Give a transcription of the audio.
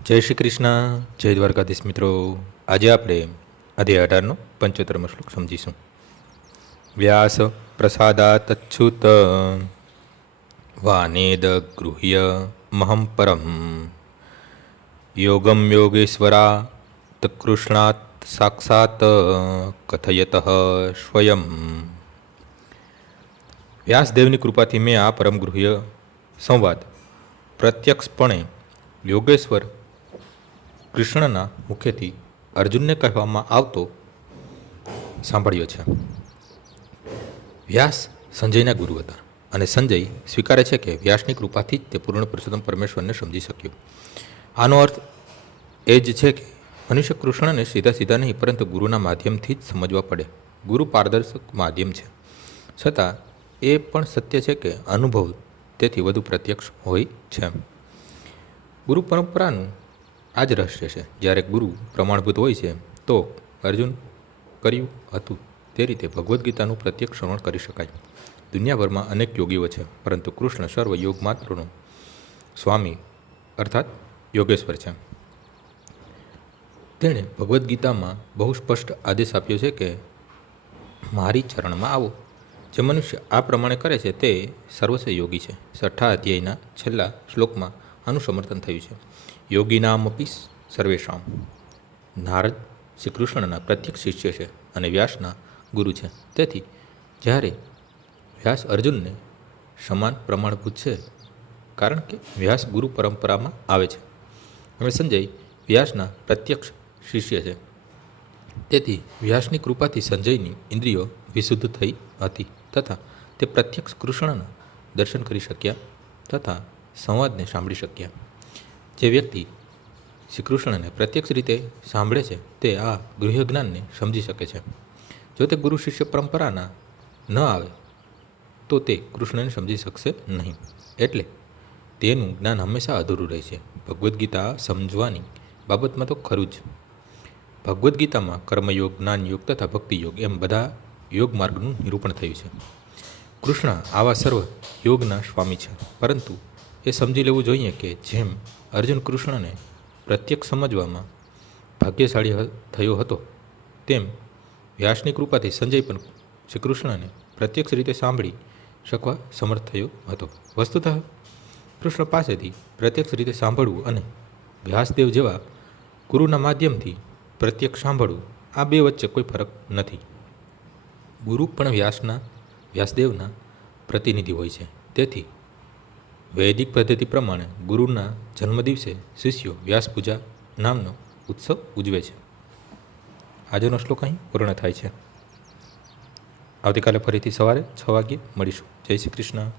જય શ્રી કૃષ્ણ, જય દ્વારકાધીશ મિત્રો. આજે આપણે અધ્યાય 18નો 75મો શ્લોક સમજીશું. વ્યાસ પ્રસાદાતચ્યુત વાનેદ ગૃહ્ય મહં પરમ યોગમ યોગેશ્વરા કૃષ્ણાત સાક્ષાત કથયત સ્વયં. વ્યાસદેવની કૃપાથી મેં આ પરમ ગૃહ્ય સંવાદ પ્રત્યક્ષપણે યોગેશ્વર કૃષ્ણના મુખેથી અર્જુનને કહેવામાં આવતો સાંભળ્યો છે. વ્યાસ સંજયના ગુરુ હતા અને સંજય સ્વીકારે છે કે વ્યાસની કૃપાથી જ તે પૂર્ણ પુરુષોત્તમ પરમેશ્વરને સમજી શક્યો. આનો અર્થ એ જ છે કે મનુષ્ય કૃષ્ણને સીધા સીધા નહીં પરંતુ ગુરુના માધ્યમથી જ સમજવા પડે. ગુરુ પારદર્શક માધ્યમ છે, છતાં એ પણ સત્ય છે કે અનુભવ તેથી વધુ પ્રત્યક્ષ હોય છે. ગુરુ પરંપરાનું આ જ રહસ્ય છે. જ્યારે ગુરુ પ્રમાણભૂત હોય છે તો અર્જુન કર્યું હતું તે રીતે ભગવદ્ ગીતાનું પ્રત્યક્ષ શ્રવણ કરી શકાય. દુનિયાભરમાં અનેક યોગીઓ છે, પરંતુ કૃષ્ણ સર્વ યોગ માત્રનો સ્વામી અર્થાત યોગેશ્વર છે. તેણે ભગવદ્ ગીતામાં બહુ સ્પષ્ટ આદેશ આપ્યો છે કે મારી ચરણમાં આવો. જે મનુષ્ય આ પ્રમાણે કરે છે તે સર્વસ્વ યોગી છે. 6થા અધ્યાયના છેલ્લા શ્લોકમાં આનું સમર્થન થયું છે. યોગીનામપી સર્વેશામ. નારદ શ્રી કૃષ્ણના પ્રત્યક્ષ શિષ્ય છે અને વ્યાસના ગુરુ છે. તેથી જ્યારે વ્યાસ અર્જુનને સમાન પ્રમાણભૂત છે, કારણ કે વ્યાસ ગુરુ પરંપરામાં આવે છે અને સંજય વ્યાસના પ્રત્યક્ષ શિષ્ય છે. તેથી વ્યાસની કૃપાથી સંજયની ઇન્દ્રિયો વિશુદ્ધ થઈ હતી તથા તે પ્રત્યક્ષ કૃષ્ણના દર્શન કરી શક્યા તથા સંવાદને સાંભળી શક્યા. જે વ્યક્તિ શ્રી કૃષ્ણને પ્રત્યક્ષ રીતે સાંભળે છે તે આ ગૃહ્ય જ્ઞાનને સમજી શકે છે. જો તે ગુરુ શિષ્ય પરંપરાના ન આવે તો તે કૃષ્ણને સમજી શકશે નહીં. એટલે તેનું જ્ઞાન હંમેશા અધૂરું રહે છે. ભગવદ્ ગીતા સમજવાની બાબતમાં તો ખરું જ. ભગવદ્ ગીતામાં કર્મયોગ, જ્ઞાનયોગ તથા ભક્તિયોગ એમ બધા યોગ માર્ગનું નિરૂપણ થયું છે. કૃષ્ણ આવા સર્વ યોગના સ્વામી છે, પરંતુ એ સમજી લેવું જોઈએ કે જેમ અર્જુન કૃષ્ણને પ્રત્યક્ષ સમજવામાં ભાગ્યશાળી થયો હતો, તેમ વ્યાસની કૃપાથી સંજય પણ શ્રી કૃષ્ણને પ્રત્યક્ષ રીતે સાંભળી શકવા સમર્થ થયો હતો. વસ્તુતઃ કૃષ્ણ પાસેથી પ્રત્યક્ષ રીતે સાંભળવું અને વ્યાસદેવ જેવા ગુરુના માધ્યમથી પ્રત્યક્ષ સાંભળવું, આ બે વચ્ચે કોઈ ફરક નથી. ગુરુ પણ વ્યાસદેવના પ્રતિનિધિ હોય છે. તેથી વૈદિક પદ્ધતિ પ્રમાણે ગુરુના જન્મદિવસે શિષ્યો વ્યાસ પૂજા નામનો ઉત્સવ ઉજવે છે. આજનો શ્લોક અહીં પૂર્ણ થાય છે. આવતીકાલે ફરીથી સવારે 6 વાગ્યે મળીશું. જય શ્રી કૃષ્ણ.